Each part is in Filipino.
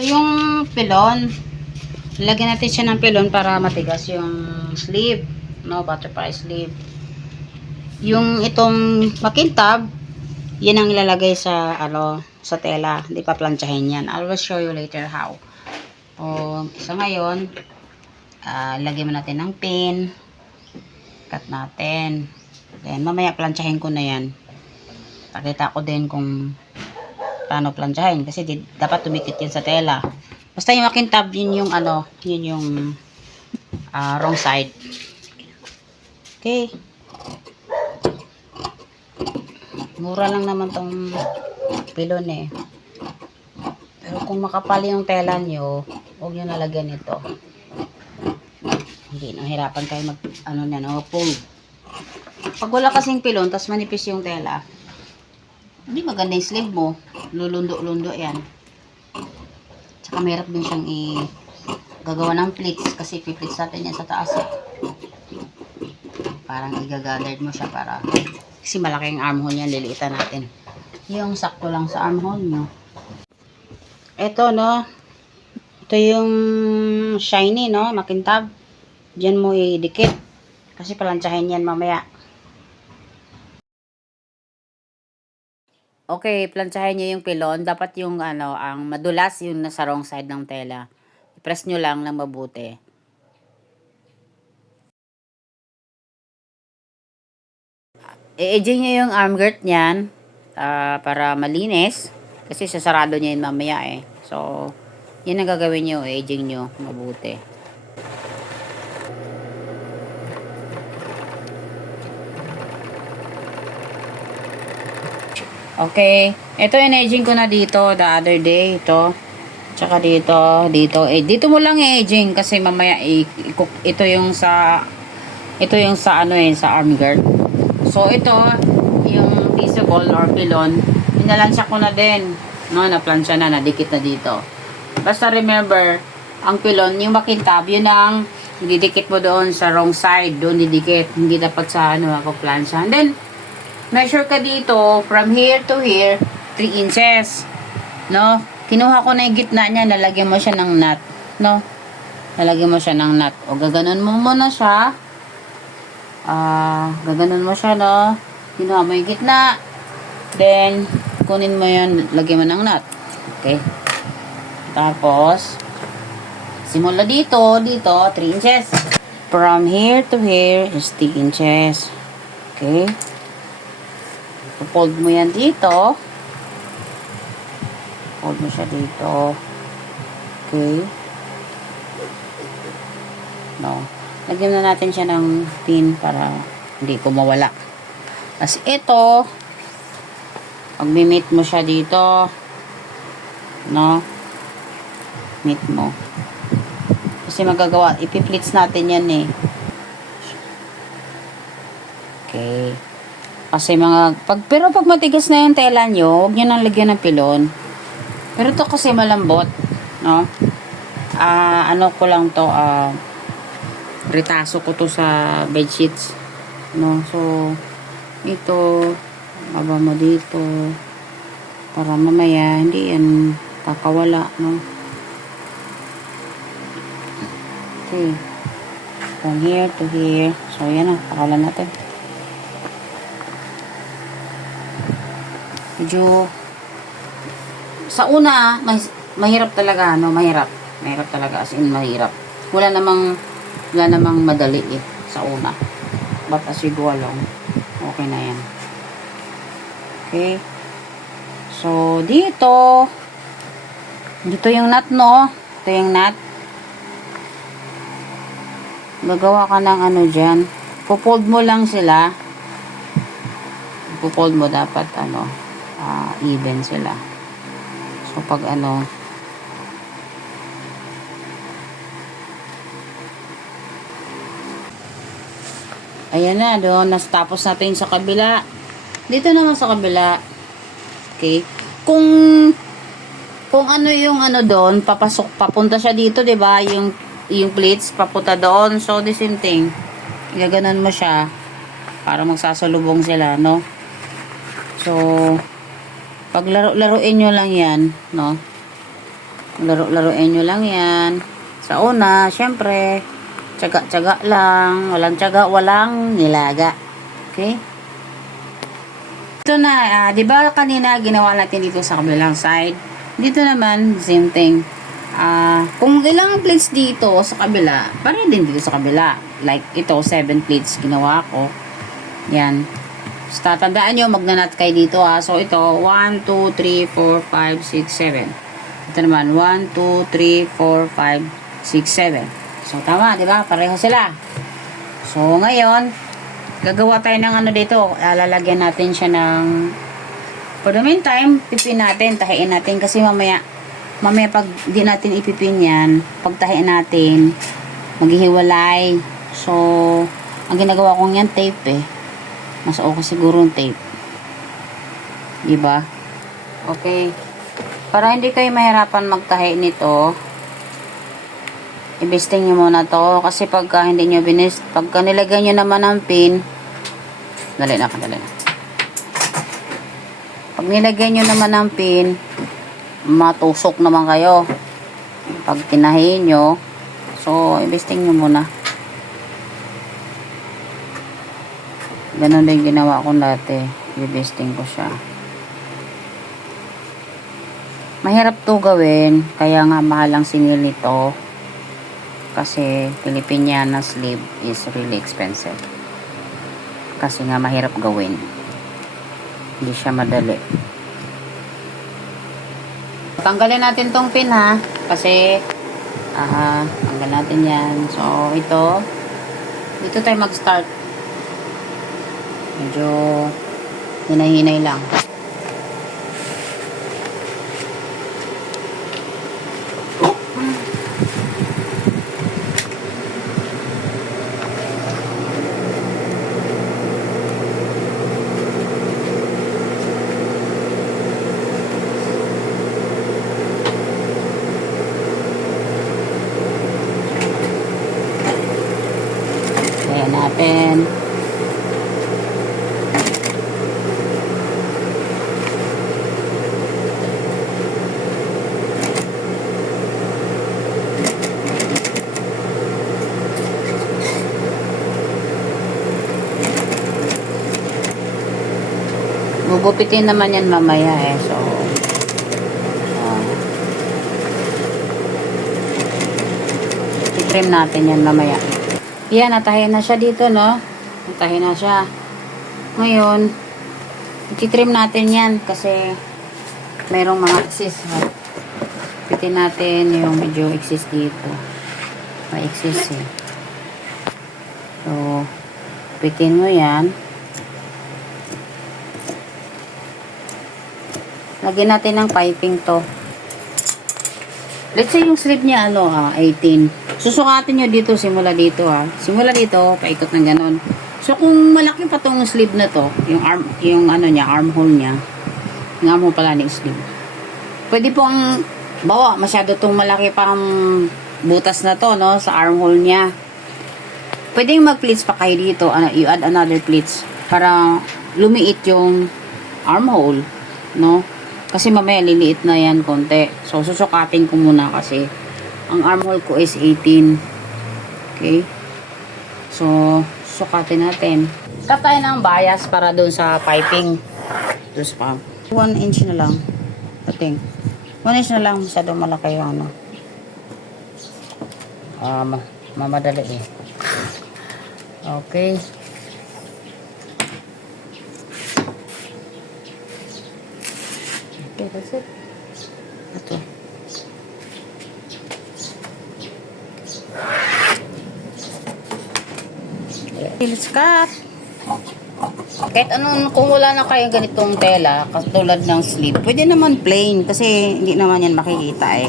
Ito yung pilon. Lagyan natin siya ng pilon para matigas yung sleeve. No, butterfly sleeve. Yung itong makintab, yan ang ilalagay sa, sa tela. Hindi pa planchahin yan. I will show you later how. So ngayon, lagyan mo natin ng pin. Cut natin. Then, mamaya planchahin ko na yan. Pakita ko din kung paano planchahin. Kasi dapat tumikit yan sa tela. Basta yung makintab, yun yung yun yung wrong side. Okay. Mura lang naman tong pilon eh. Pero kung makapal yung tela nyo, huwag nyo nalagyan ito. Hindi, nahirapan kayo mag, pull. Pag wala kasing pilon, tas manipis yung tela, hindi maganda yung sleeve mo. Lulundo-lundo yan. Tsaka mahirap din siyang gagawa ng pleats kasi piplits natin yan sa taas eh. Parang igagathered mo siya para kasi malaki yung armhole niya, liliitan natin. Yung sakto lang sa armhole nyo. Ito no, ito yung shiny no, makintab. Diyan mo idikit kasi palantsahin yan mamaya. Okay, plantsahin nyo yung pilon. Dapat yung ang madulas yung nasa wrong side ng tela. I-press nyo lang ng mabuti. I-edging nyo yung arm girt nyan para malinis. Kasi sasarado nyo yun mamaya eh. So, yun ang gagawin nyo. I-edging nyo mabuti. Okay. Ito yung edging ko na dito the other day. Ito. Tsaka dito. Dito mo lang i-edging kasi mamaya ito yung sa sa arm guard. So ito yung visible or pilon, pinalansya ko na din. No, naplansya na, nadikit na dito. Basta remember, ang pilon, yung makintab, yun ang didikit mo doon sa wrong side, doon didikit. Hindi dapat sa ako plansya. And then measure ka dito, from here to here, 3 inches. No? Kinuha ko na yung gitna niya, lalagyan mo siya ng nut. No? Lalagyan mo siya ng nut. O, gaganon mo muna siya. Gaganon mo siya, no? Kinuha mo yung gitna. Then, kunin mo yun, lagyan mo ng nut. Okay? Tapos, simula dito, 3 inches. From here to here is 3 inches. Okay? Fold mo yan dito. Fold mo siya dito. Okay. No. Lagyan na natin siya ng pin para hindi ko mawala. Tapos ito, pag-meet mo siya dito, no? Meet mo. Kasi magagawa, ipi-pleats natin yan eh. Okay. Kasi pero pag matigas na yung tela nyo, huwag nyo nang lagyan ng pilon. Pero to kasi malambot, no? Ko lang to, ritaso ko to sa bedsheets, no? So, ito, baba mo dito, para mamaya, hindi yan kakawala, no? Okay. From here to here. So, yan na, pakawalan natin. Medyo sa una mahirap talaga mahirap talaga as in mahirap. Wala namang madali eh sa una, but as you go along okay na yan. Okay, so dito yung nut, no? Ito yung nut, gagawa ka ng dyan, pupold mo lang sila, pupold mo dapat even sila. So pag ayan na, doon natapos natin sa kabila. Dito naman sa kabila. Okay, kung yung doon papasok, papunta siya dito, 'di ba? Yung plates papunta doon. So the same thing, gaganon mo siya para magsasalubong sila, no? So, pag laruin nyo lang yan, no? Laro-laruin nyo lang yan. Sa una, syempre, tiyaga-tiyaga lang. Walang tiyaga, walang nilaga. Okay? Ito na, di ba kanina ginawa natin dito sa kabilang side? Dito naman, same thing. Kung ilang plates dito sa kabila, pareho din dito sa kabila. Like ito, 7 plates ginawa ko. Yan. So, tatandaan nyo, magnanat kayo dito So, ito, 1, 2, 3, 4, 5, 6, 7. Ito naman, 1, 2, 3, 4, 5, 6, 7. So, tama, di ba? Pareho sila. So, ngayon, gagawa tayo ng ano dito. Lalagyan natin siya ng, for the meantime, pipin natin, tahiin natin. Kasi mamaya pag di natin ipipin yan, pag tahiin natin, maghihiwalay. So, ang ginagawa kong yan, tape Mas okay siguro yung tape. Diba? Okay. Para hindi kayo mahirapan magtahi nito, ibisting nyo muna to. Kasi pagka hindi nyo pagka nilagay nyo naman ang pin, dali na. Pag nilagay nyo naman ang pin, matusok naman kayo. Pag tinahi nyo, so, ibisting nyo muna. Ganon din ginawa ko dati. Ibisting ko siya. Mahirap to gawin. Kaya nga mahal ang singil nito. Kasi Filipiniana sleeve is really expensive. Kasi nga mahirap gawin. Hindi siya madali. Tanggalin natin tong pin kasi tanggal natin yan. So ito, dito tayo mag-start. Medyo hinay-hinay lang. Kaya natin. Gugupitin naman yan mamaya So, i-trim natin yan mamaya. Yan, natahin na siya dito, no? Natahin na siya. Ngayon, i-trim natin yan kasi mayroong mga excess. Pitin natin yung medyo excess dito. May excess So, pitin mo yan. Lagyan natin ng piping to. Let's say yung sleeve niya 18. Susukatin nyo dito, simula dito Simula dito, paikot ng ganon. So kung malaki pa tong sleeve na to, yung armhole niya. Yung armhole pala ng sleeve. Pwede pong masyado tong malaki pang butas na to, no, sa armhole niya. Pwede mag-pleats pa kayo dito, you add another pleats para lumiit yung armhole, no? Kasi mamaya liliit na yan konti. So, susukatin ko muna kasi ang armhole ko is 18. Okay? So, susukatin natin. Cut tayo ng bias para dun sa piping. Dun sa 1 inch na lang. I think. 1 inch na lang. Masyadong malaki yung mamadali Okay. Okay, that's it. Ito. Okay, let's cut. Kahit kung wala na kayong ganitong tela, katulad ng sleeve, pwede naman plain kasi hindi naman yan makikita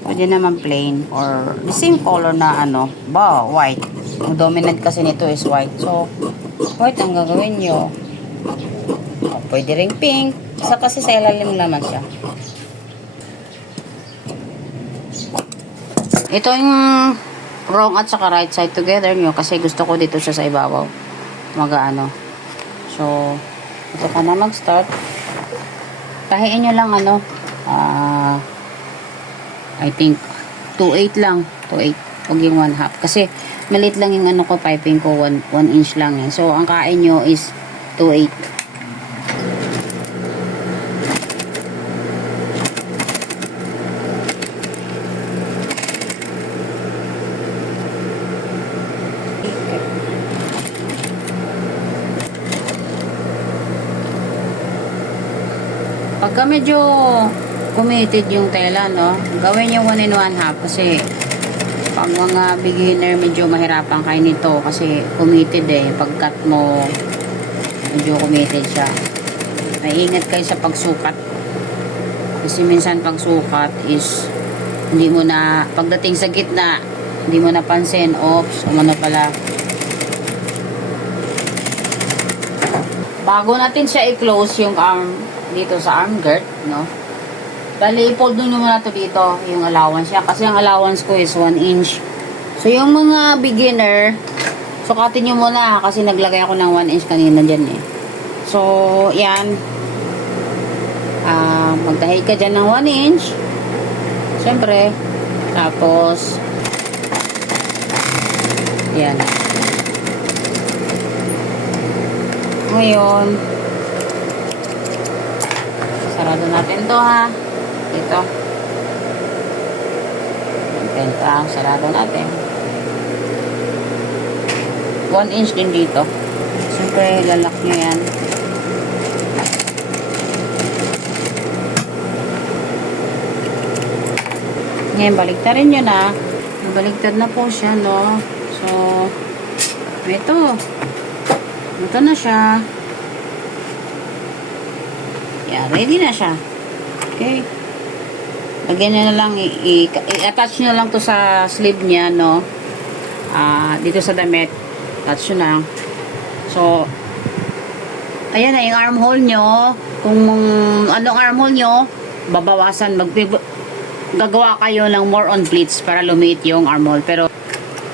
Pwede naman plain or the same color na white. Ang dominant kasi nito is white. So, white ang gagawin nyo. Pwede ring pink. Kasi sa ilalim naman siya. Ito yung wrong at saka right side together nyo kasi gusto ko dito siya sa ibabaw. So, ito ka na mag-start. Tahiin nyo lang I think 2.8 lang. 2.8. Huwag yung 1/2. Kasi maliit lang yung ano ko, piping ko. 1 inch lang eh. So, ang kain nyo is 2.8. Pagka medyo committed yung tela, no, gawin yung 1 and 1/2 kasi pag mga beginner medyo mahirapan kayo nito kasi committed eh. Pag-cut mo medyo committed siya. Maingat kayo sa pagsukat kasi minsan pagsukat is hindi mo na, pagdating sa gitna hindi mo napansin, oops, umano pala. Bago natin siya i-close yung arm dito sa arm girt, no? Bali, i-fold nyo muna to dito, yung allowance niya. Kasi ang allowance ko is 1 inch. So, yung mga beginner, sukatin nyo muna kasi naglagay ako ng 1 inch kanina dyan eh. So, yan. Magtahid ka dyan ng 1 inch. Siyempre. Tapos, yan. Ngayon, sarado natin to ha. Ito. Penta, sarado natin. 1 inch din dito. Siyempre, lalak nyo yan. Ngayon, baliktarin nyo na. Baliktad na po siya, no? So, ito. Ito na siya. Yeah, ready na siya. Okay. Lagyan nyo na lang, i-attach nyo lang to sa sleeve niya, no? Dito sa damit. Attach nyo lang. So, ayan na yung armhole nyo. Kung anong armhole nyo, babawasan, gagawa kayo ng more on pleats para lumiit yung armhole. Pero,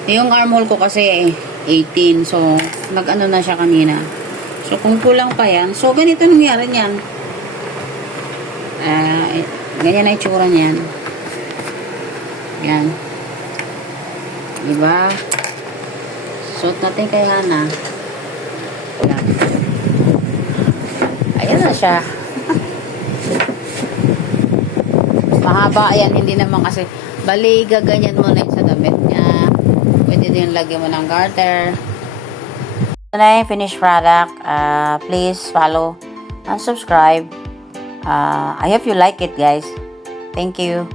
yung armhole ko kasi 18. So, nag-ano na siya kanina. So, kung kulang pa yan, so, ganito nangyari niyan. Ganyan na itsura niyan. Yan. Diba? Suot natin kay Hana. Yan. Ayan na siya. Mahaba yan. Hindi naman kasi bali, gaganyan mo na yung sa damit niya. Pwede din lagyan mo ng garter. Ito na yung finished product. Please follow and subscribe. I hope you like it, guys. Thank you.